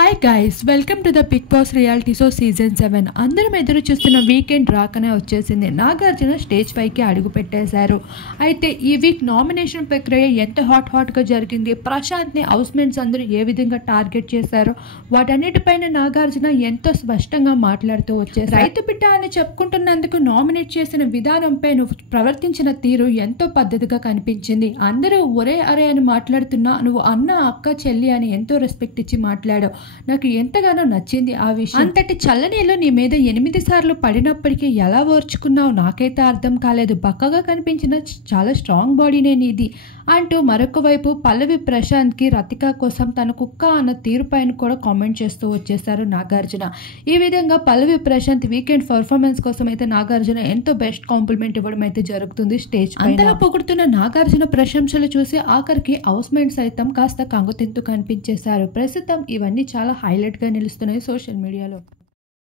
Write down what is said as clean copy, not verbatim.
Hi guys, welcome to the Bigg Boss reality show season 7. అందరం ఎదురు చూస్తున్న weekend రాకనే వచ్చేసింది. నాగార్జున స్టేజ్ పైకి అడుగు పెట్టేశారు. అయితే ఈ వీక్ నామినేషన్ ప్రక్రియ ఎంత హాట్గా జరిగింది, ప్రశాంత్ని హౌస్మేట్స్ అందరూ ఏ విధంగా టార్గెట్ చేశారో వాటన్నిటిపైన నాగార్జున ఎంతో స్పష్టంగా మాట్లాడుతూ వచ్చేసారు. రైతు బిడ్డ అని చెప్పుకుంటున్నందుకు నామినేట్ చేసిన విధానంపై నువ్వు ప్రవర్తించిన తీరు ఎంతో పద్ధతిగా కనిపించింది. అందరూ ఒరే అరే అని మాట్లాడుతున్నా నువ్వు అన్న అక్క చెల్లి అని ఎంతో రెస్పెక్ట్ ఇచ్చి మాట్లాడావు. నాకు ఎంతగానో నచ్చింది ఆ విషయం. అంతటి చల్లనీళ్ళు నీ మీద 8 సార్లు పడినప్పటికీ ఎలా ఓర్చుకున్నావు నాకైతే అర్థం కాలేదు. బక్కగా కనిపించిన చాలా స్ట్రాంగ్ బాడీనే నీది అంటూ మరొక వైపు పల్లవి ప్రశాంత్కి రతిక కోసం తన కుక్క అన్న తీరు పైన కూడా కామెంట్ చేస్తూ వచ్చేసారు నాగార్జున. ఈ విధంగా పల్లవి ప్రశాంత్ వీకెండ్ పర్ఫార్మెన్స్ కోసం అయితే నాగార్జున ఎంతో బెస్ట్ కాంప్లిమెంట్ ఇవ్వడం అయితే జరుగుతుంది స్టేజ్. అంతలా పొగుడుతున్న నాగార్జున ప్రశంసలు చూసి ఆఖరికి హౌస్ మేట్స్ సైతం కాస్త కంగుతింతూ కనిపించేశారు. ప్రస్తుతం ఇవన్నీ చాలా హైలైట్ గా నిలుస్తున్నాయి సోషల్ మీడియాలో.